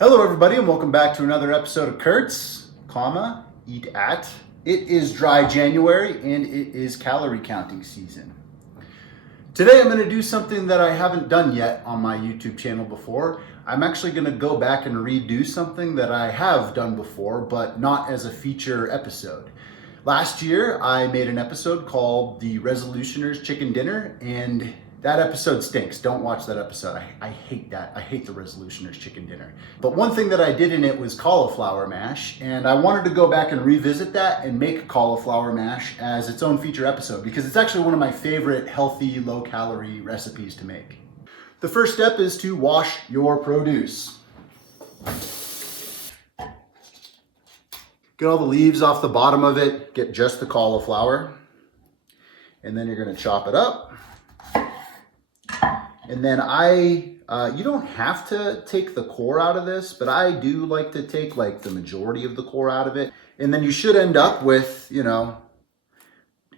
Hello everybody and welcome back to another episode of Kurt's, Eat At. It is dry January and it is calorie counting season. Today I'm going to do something that I haven't done yet on my YouTube channel before. I'm actually going to go back and redo something that I have done before, but not as a feature episode. Last year I made an episode called The Resolutioners Chicken Dinner, and that episode stinks. Don't watch that episode. I hate that. I hate the Resolutioners Chicken Dinner. But one thing that I did in it was cauliflower mash, and I wanted to go back and revisit that and make cauliflower mash as its own feature episode because it's actually one of my favorite healthy, low-calorie recipes to make. The first step is to wash your produce. Get all the leaves off the bottom of it, get just the cauliflower, and then you're going to chop it up. And then you don't have to take the core out of this, but I do like to take like the majority of the core out of it. And then you should end up with, a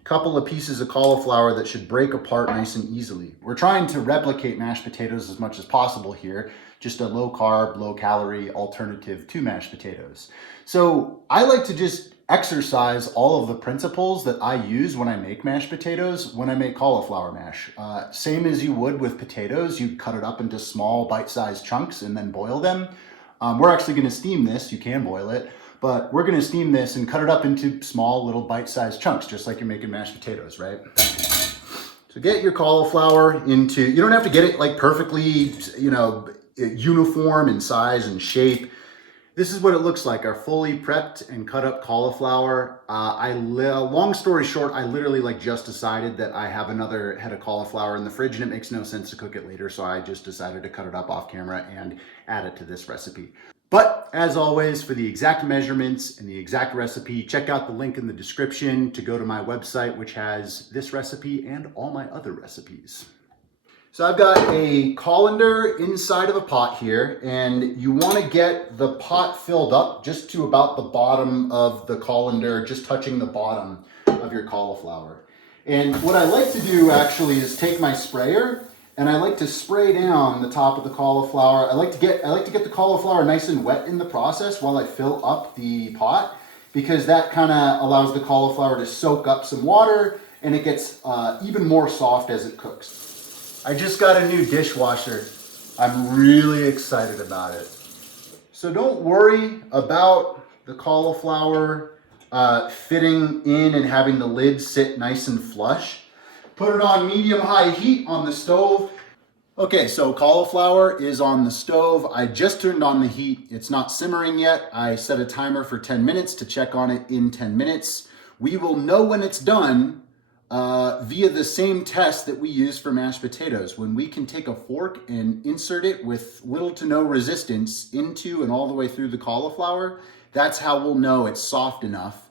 couple of pieces of cauliflower that should break apart nice and easily. We're trying to replicate mashed potatoes as much as possible here, just a low carb, low calorie alternative to mashed potatoes. So I like to just exercise all of the principles that I use when I make mashed potatoes, when I make cauliflower mash. Same as you would with potatoes, you cut it up into small bite-sized chunks and then boil them. We're actually gonna steam this, you can boil it, but we're gonna steam this and cut it up into small little bite-sized chunks, just like you're making mashed potatoes, right? So get your cauliflower into, you don't have to get it like perfectly, uniform in size and shape. This is what it looks like, our fully prepped and cut up cauliflower. Long story short, I literally just decided that I have another head of cauliflower in the fridge and it makes no sense to cook it later, so I just decided to cut it up off camera and add it to this recipe. But as always, for the exact measurements and the exact recipe, check out the link in the description to go to my website, which has this recipe and all my other recipes. So I've got a colander inside of a pot here, and you want to get the pot filled up just to about the bottom of the colander, just touching the bottom of your cauliflower. And what I like to do actually is take my sprayer and I like to spray down the top of the cauliflower. I like to get the cauliflower nice and wet in the process while I fill up the pot, because that kind of allows the cauliflower to soak up some water and it gets even more soft as it cooks. I just got a new dishwasher. I'm really excited about it. So don't worry about the cauliflower fitting in and having the lid sit nice and flush. Put it on medium-high heat on the stove. Okay, so cauliflower is on the stove. I just turned on the heat. It's not simmering yet. I set a timer for 10 minutes to check on it in 10 minutes. We will know when it's done via the same test that we use for mashed potatoes. When we can take a fork and insert it with little to no resistance into and all the way through the cauliflower, that's how we'll know it's soft enough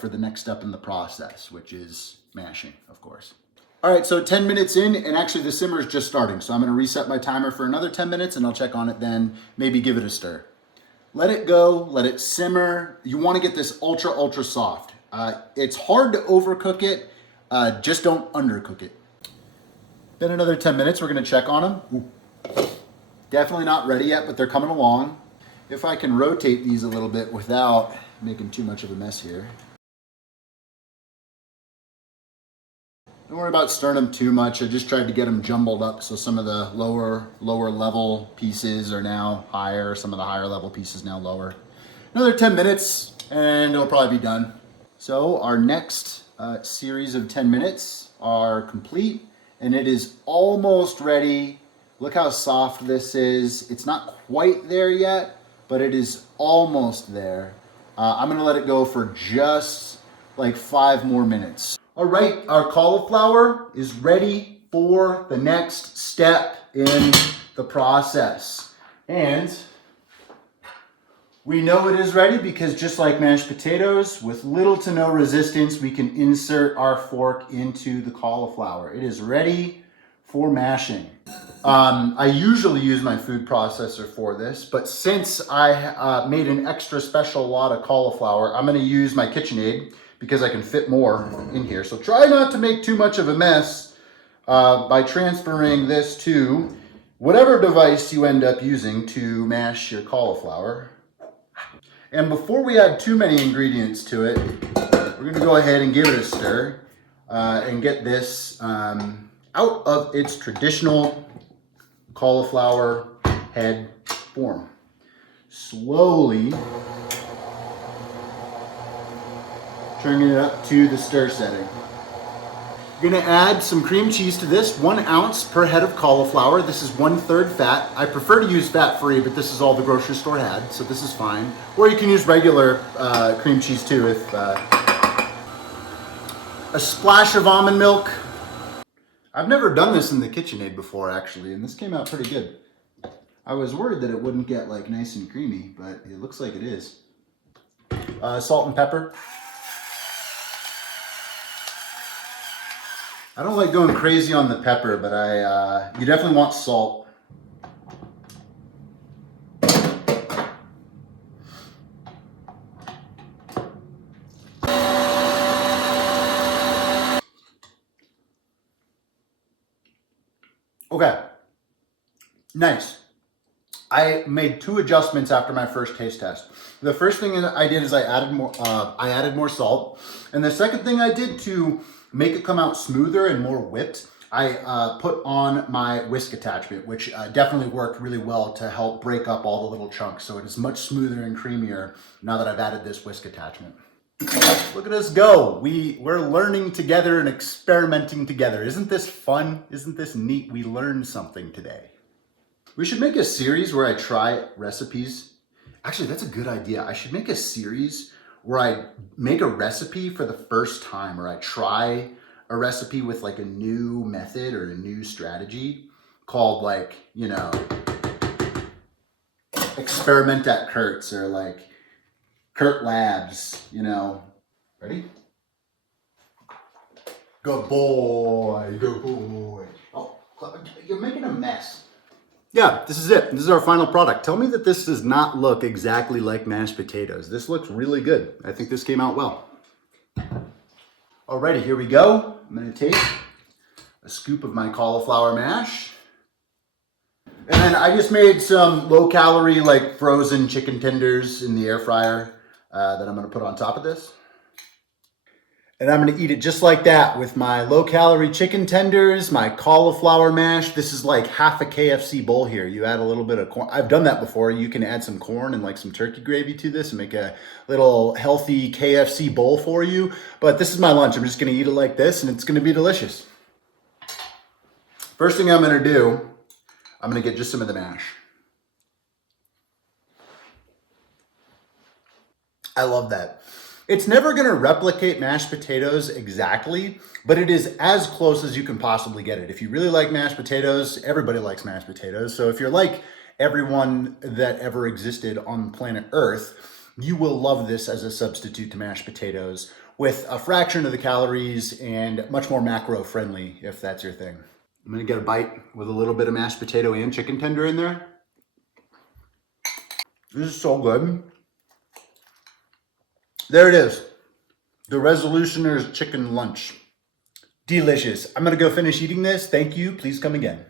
for the next step in the process, which is mashing, of course. All right, so 10 minutes in, and actually the simmer is just starting, so I'm gonna reset my timer for another 10 minutes and I'll check on it then, maybe give it a stir. Let it go, let it simmer. You wanna get this ultra soft. It's hard to overcook it, just don't undercook it. Then another 10 minutes, we're gonna check on them. Ooh. Definitely not ready yet, but they're coming along. If I can rotate these a little bit without making too much of a mess here. Don't worry about stirring them too much. I just tried to get them jumbled up so some of the lower level pieces are now higher, some of the higher level pieces now lower. Another 10 minutes and it'll probably be done. So our next series of 10 minutes are complete and it is almost ready. Look how soft this is. It's not quite there yet, but it is almost there. I'm gonna let it go for just like 5 more minutes. All right, our cauliflower is ready for the next step in the process. And we know it is ready because just like mashed potatoes, with little to no resistance, we can insert our fork into the cauliflower. It is ready for mashing. I usually use my food processor for this, but since I made an extra special lot of cauliflower, I'm gonna use my KitchenAid because I can fit more in here. So try not to make too much of a mess by transferring this to whatever device you end up using to mash your cauliflower. And before we add too many ingredients to it, we're gonna go ahead and give it a stir and get this out of its traditional cauliflower head form. Slowly turning it up to the stir setting. You're gonna add some cream cheese to this, 1 ounce per head of cauliflower. This is 1/3 fat. I prefer to use fat-free, but this is all the grocery store had, so this is fine. Or you can use regular cream cheese too if a splash of almond milk. I've never done this in the KitchenAid before actually, and this came out pretty good. I was worried that it wouldn't get like nice and creamy, but it looks like it is. Salt and pepper. I don't like going crazy on the pepper, but you definitely want salt. Okay, nice. I made 2 adjustments after my first taste test. The first thing I did is I added more salt, and the second thing I did to make it come out smoother and more whipped, I put on my whisk attachment, which definitely worked really well to help break up all the little chunks. So it is much smoother and creamier now that I've added this whisk attachment. Look at us go. We're learning together and experimenting together. Isn't this fun? Isn't this neat? We learned something today. We should make a series where I try recipes. Actually, that's a good idea. I should make a series where I make a recipe for the first time, or I try a recipe with like a new method or a new strategy called like, you know, Experiment at Kurt's or like Kurt Labs, you know. Ready? Good boy, good boy. Oh, you're making a mess. Yeah, this is it. This is our final product. Tell me that this does not look exactly like mashed potatoes. This looks really good. I think this came out well. Alrighty, here we go. I'm gonna take a scoop of my cauliflower mash. And then I just made some low calorie, like frozen chicken tenders in the air fryer that I'm gonna put on top of this. And I'm gonna eat it just like that with my low calorie chicken tenders, my cauliflower mash. This is like half a KFC bowl here. You add a little bit of corn. I've done that before. You can add some corn and like some turkey gravy to this and make a little healthy KFC bowl for you. But this is my lunch. I'm just gonna eat it like this and it's gonna be delicious. First thing I'm gonna do, I'm gonna get just some of the mash. I love that. It's never gonna replicate mashed potatoes exactly, but it is as close as you can possibly get it. If you really like mashed potatoes, everybody likes mashed potatoes. So if you're like everyone that ever existed on planet Earth, you will love this as a substitute to mashed potatoes with a fraction of the calories and much more macro friendly if that's your thing. I'm gonna get a bite with a little bit of mashed potato and chicken tender in there. This is so good. There it is. The Resolutioner's chicken lunch. Delicious. I'm gonna go finish eating this. Thank you. Please come again.